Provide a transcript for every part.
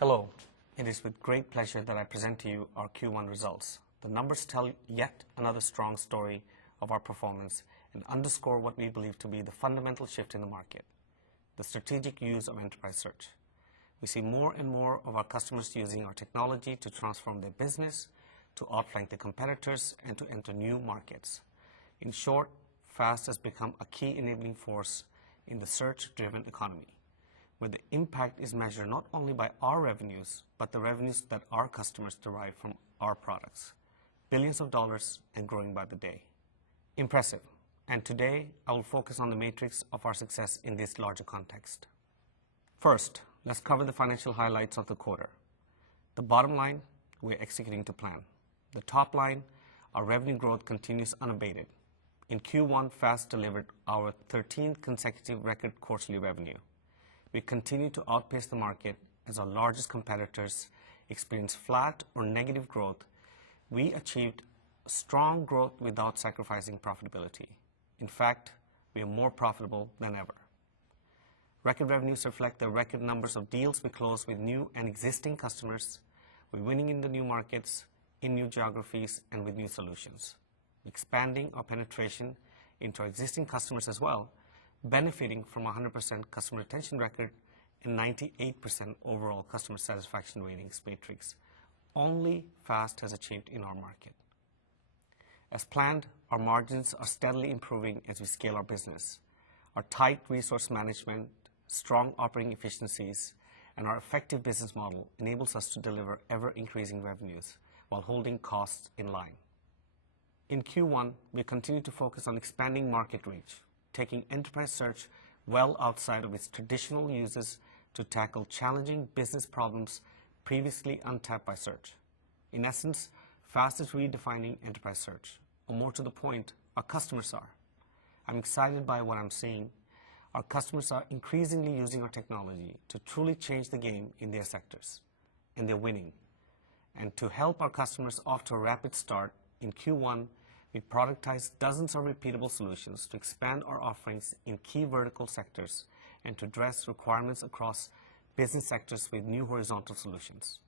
Hello, it is with great pleasure that I present to you our Q1 results. The numbers tell yet another strong story of our performance and underscore what we believe to be the fundamental shift in the market, the strategic use of enterprise search. We see more and more of our customers using our technology to transform their business, to outflank their competitors, and to enter new markets. In short, FAST has become a key enabling force in the search-driven economy, where the impact is measured not only by our revenues, but the revenues that our customers derive from our products. Billions of dollars and growing by the day. Impressive. And today, I will focus on the matrix of our success in this larger context. First, let's cover the financial highlights of the quarter. The bottom line, we're executing to plan. The top line, our revenue growth continues unabated. In Q1, FAST delivered our 13th consecutive record quarterly revenue. We continue to outpace the market as our largest competitors experience flat or negative growth. We achieved strong growth without sacrificing profitability. In fact, we are more profitable than ever. Record revenues reflect the record numbers of deals we close with new and existing customers. We're winning in the new markets, in new geographies, and with new solutions. Expanding our penetration into our existing customers as well, benefiting from a 100% customer retention record and 98% overall customer satisfaction ratings matrix only FAST has achieved in our market. As planned, our margins are steadily improving as we scale our business. Our tight resource management, strong operating efficiencies, and our effective business model enables us to deliver ever-increasing revenues while holding costs in line. In Q1, we continue to focus on expanding market reach, taking enterprise search well outside of its traditional uses to tackle challenging business problems previously untapped by search. In essence, FAST is redefining enterprise search, or more to the point, our customers are. I'm excited by what I'm seeing. Our customers are increasingly using our technology to truly change the game in their sectors, and they're winning. And to help our customers off to a rapid start, in Q1, we productized dozens of repeatable solutions to expand our offerings in key vertical sectors and to address requirements across business sectors with new horizontal solutions.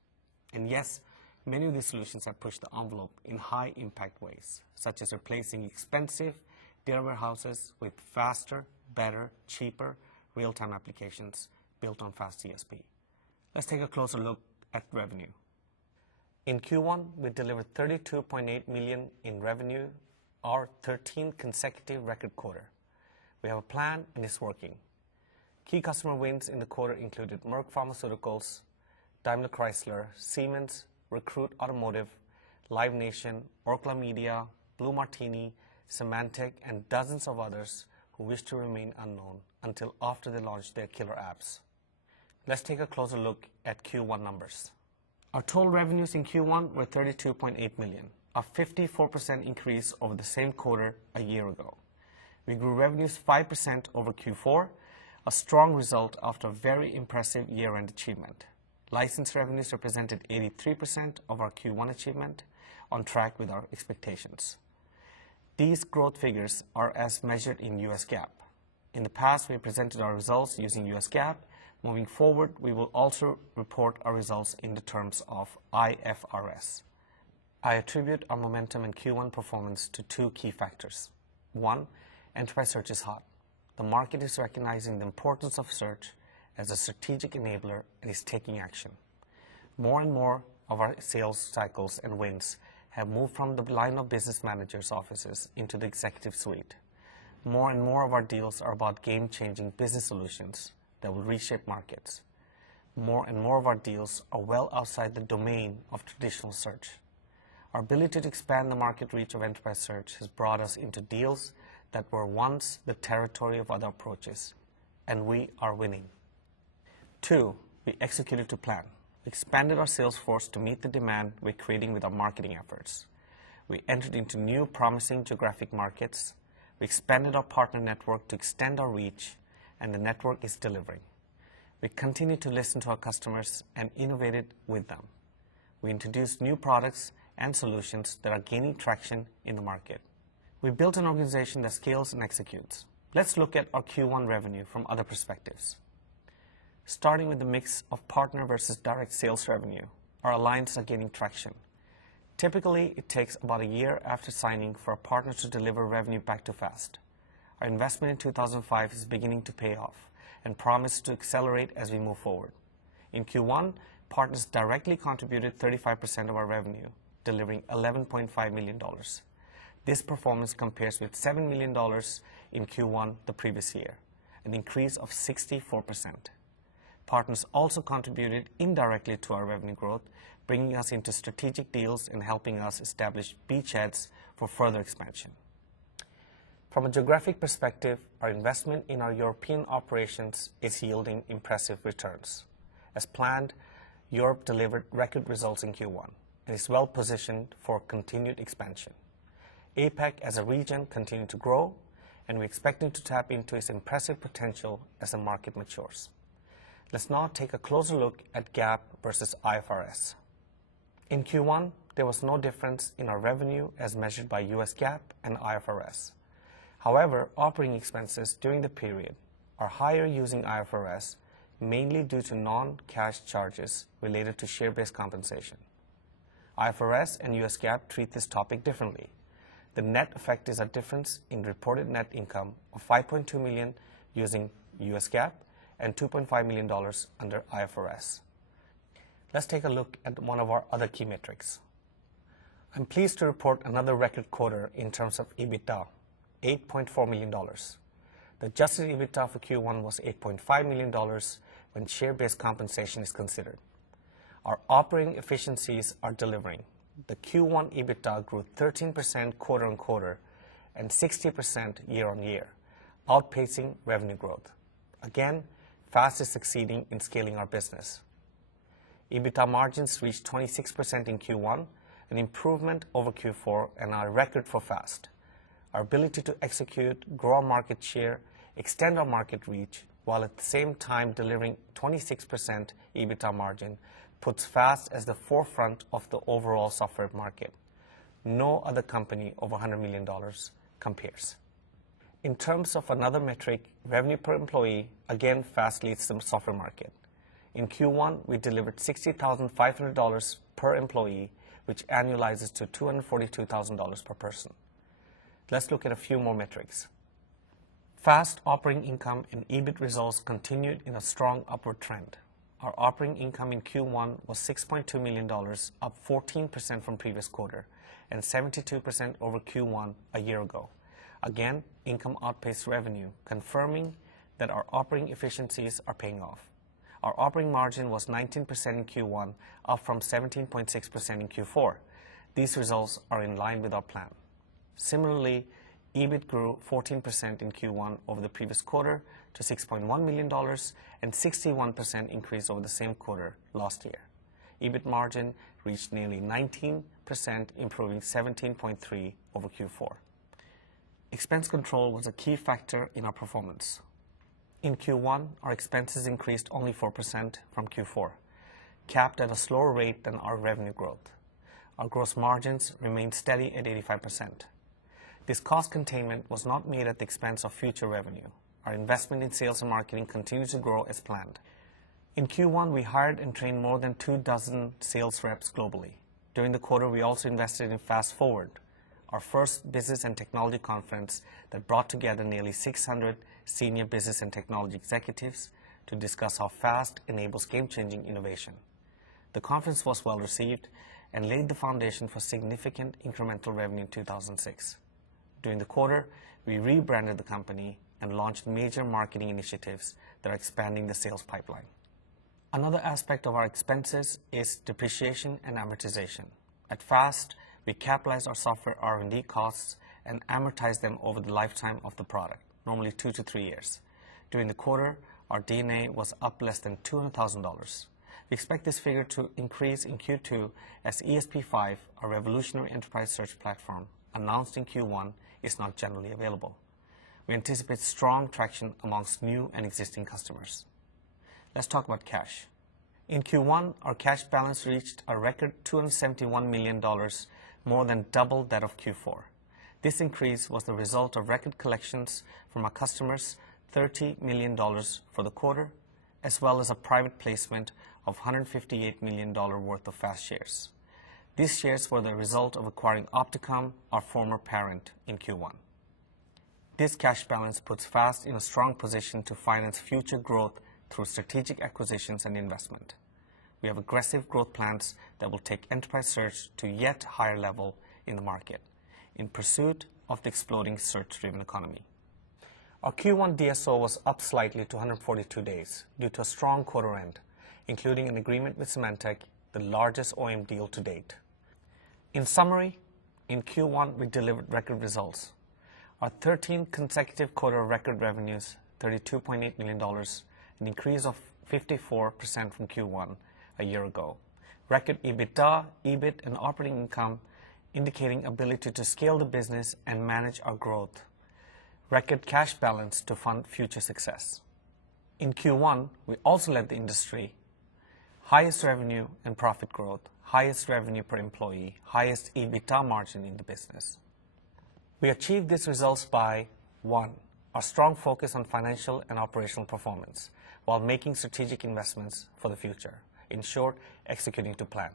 And yes, many of these solutions have pushed the envelope in high-impact ways, such as replacing expensive data warehouses with faster, better, cheaper, real-time applications built on FAST CSP. Let's take a closer look at revenue. In Q1, we delivered $32.8 million in revenue, our 13th consecutive record quarter. We have a plan and it's working. Key customer wins in the quarter included Merck Pharmaceuticals, Daimler Chrysler, Siemens, Recruit Automotive, Live Nation, Orkla Media, Blue Martini, Symantec, and dozens of others who wish to remain unknown until after they launch their killer apps. Let's take a closer look at Q1 numbers. Our total revenues in Q1 were $32.8 million, a 54% increase over the same quarter a year ago. We grew revenues 5% over Q4, a strong result after a very impressive year-end achievement. License revenues represented 83% of our Q1 achievement, on track with our expectations. These growth figures are as measured in US GAAP. In the past, we presented our results using US GAAP. Moving forward, we will also report our results in the terms of IFRS. I attribute our momentum and Q1 performance to two key factors. One, enterprise search is hot. The market is recognizing the importance of search as a strategic enabler and is taking action. More and more of our sales cycles and wins have moved from the line of business managers' offices into the executive suite. More and more of our deals are about game-changing business solutions that will reshape markets. More and more of our deals are well outside the domain of traditional search. Our ability to expand the market reach of enterprise search has brought us into deals that were once the territory of other approaches, and we are winning. Two, we executed to plan. We expanded our sales force to meet the demand we're creating with our marketing efforts. We entered into new promising geographic markets. We expanded our partner network to extend our reach, and the network is delivering. We continue to listen to our customers and innovated with them. We introduced new products and solutions that are gaining traction in the market. We built an organization that scales and executes. Let's look at our Q1 revenue from other perspectives. Starting with the mix of partner versus direct sales revenue, our alliances are gaining traction. Typically, it takes about a year after signing for a partner to deliver revenue back to Fast. Our investment in 2005 is beginning to pay off and promises to accelerate as we move forward. In Q1, partners directly contributed 35% of our revenue, delivering $11.5 million. This performance compares with $7 million in Q1 the previous year, an increase of 64%. Partners also contributed indirectly to our revenue growth, bringing us into strategic deals and helping us establish beachheads for further expansion. From a geographic perspective, our investment in our European operations is yielding impressive returns. As planned, Europe delivered record results in Q1 and is well positioned for continued expansion. APAC as a region continued to grow, and we're expecting to tap into its impressive potential as the market matures. Let's now take a closer look at GAAP versus IFRS. In Q1, there was no difference in our revenue as measured by US GAAP and IFRS. However, operating expenses during the period are higher using IFRS, mainly due to non-cash charges related to share-based compensation. IFRS and US GAAP treat this topic differently. The net effect is a difference in reported net income of $5.2 million using US GAAP and $2.5 million under IFRS. Let's take a look at one of our other key metrics. I'm pleased to report another record quarter in terms of EBITDA, $8.4 million. The adjusted EBITDA for Q1 was $8.5 million when share-based compensation is considered. Our operating efficiencies are delivering. The Q1 EBITDA grew 13% quarter-on-quarter and 60% year-on-year, outpacing revenue growth. Again, Fast is succeeding in scaling our business. EBITDA margins reached 26% in Q1, an improvement over Q4 and a record for Fast. Our ability to execute, grow our market share, extend our market reach, while at the same time delivering 26% EBITDA margin puts Fast as the forefront of the overall software market. No other company over $100 million compares. In terms of another metric, revenue per employee, again, Fast leads the software market. In Q1, we delivered $60,500 per employee, which annualizes to $242,000 per person. Let's look at a few more metrics. Fast operating income and EBIT results continued in a strong upward trend. Our operating income in Q1 was $6.2 million, up 14% from previous quarter, and 72% over Q1 a year ago. Again, income outpaced revenue, confirming that our operating efficiencies are paying off. Our operating margin was 19% in Q1, up from 17.6% in Q4. These results are in line with our plan. Similarly, EBIT grew 14% in Q1 over the previous quarter to $6.1 million and 61% increase over the same quarter last year. EBIT margin reached nearly 19%, improving 17.3% over Q4. Expense control was a key factor in our performance. In Q1, our expenses increased only 4% from Q4, capped at a slower rate than our revenue growth. Our gross margins remained steady at 85%. This cost containment was not made at the expense of future revenue. Our investment in sales and marketing continues to grow as planned. In Q1, we hired and trained more than 24 sales reps globally. During the quarter, we also invested in Fast Forward, our first business and technology conference that brought together nearly 600 senior business and technology executives to discuss how Fast enables game-changing innovation. The conference was well received and laid the foundation for significant incremental revenue in 2006. During the quarter, we rebranded the company and launched major marketing initiatives that are expanding the sales pipeline. Another aspect of our expenses is depreciation and amortization. At Fast, we capitalize our software R&D costs and amortize them over the lifetime of the product, normally 2 to 3 years. During the quarter, our D&A was up less than $200,000. We expect this figure to increase in Q2 as ESP5, a revolutionary enterprise search platform, announced in Q1, is not generally available. We anticipate strong traction amongst new and existing customers. Let's talk about cash. In Q1, our cash balance reached a record $271 million, more than double that of Q4. This increase was the result of record collections from our customers, $30 million for the quarter, as well as a private placement of $158 million worth of FAST shares. These shares were the result of acquiring Opticom, our former parent, in Q1. This cash balance puts FAST in a strong position to finance future growth through strategic acquisitions and investment. We have aggressive growth plans that will take enterprise search to yet higher level in the market, in pursuit of the exploding search-driven economy. Our Q1 DSO was up slightly to 142 days due to a strong quarter end, including an agreement with Symantec, the largest OEM deal to date. In summary, in Q1 we delivered record results. Our 13th consecutive quarter of record revenues, $32.8 million, an increase of 54% from Q1 a year ago. Record EBITDA, EBIT, and operating income, indicating ability to scale the business and manage our growth. Record cash balance to fund future success. In Q1, we also led the industry. Highest revenue and profit growth, highest revenue per employee, highest EBITDA margin in the business. We achieved these results by 1. Our strong focus on financial and operational performance while making strategic investments for the future. In short, executing to plan.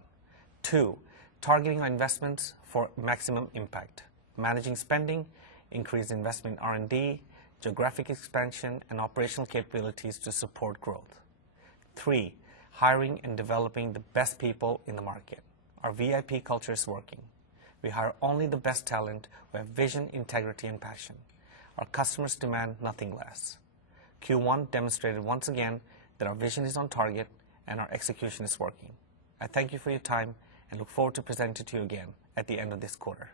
2. Targeting our investments for maximum impact. Managing spending, increased investment in R&D, geographic expansion, and operational capabilities to support growth. 3. Hiring and developing the best people in the market. Our VIP culture is working. We hire only the best talent who have vision, integrity, and passion. Our customers demand nothing less. Q1 demonstrated once again that our vision is on target and our execution is working. I thank you for your time and look forward to presenting to you again at the end of this quarter.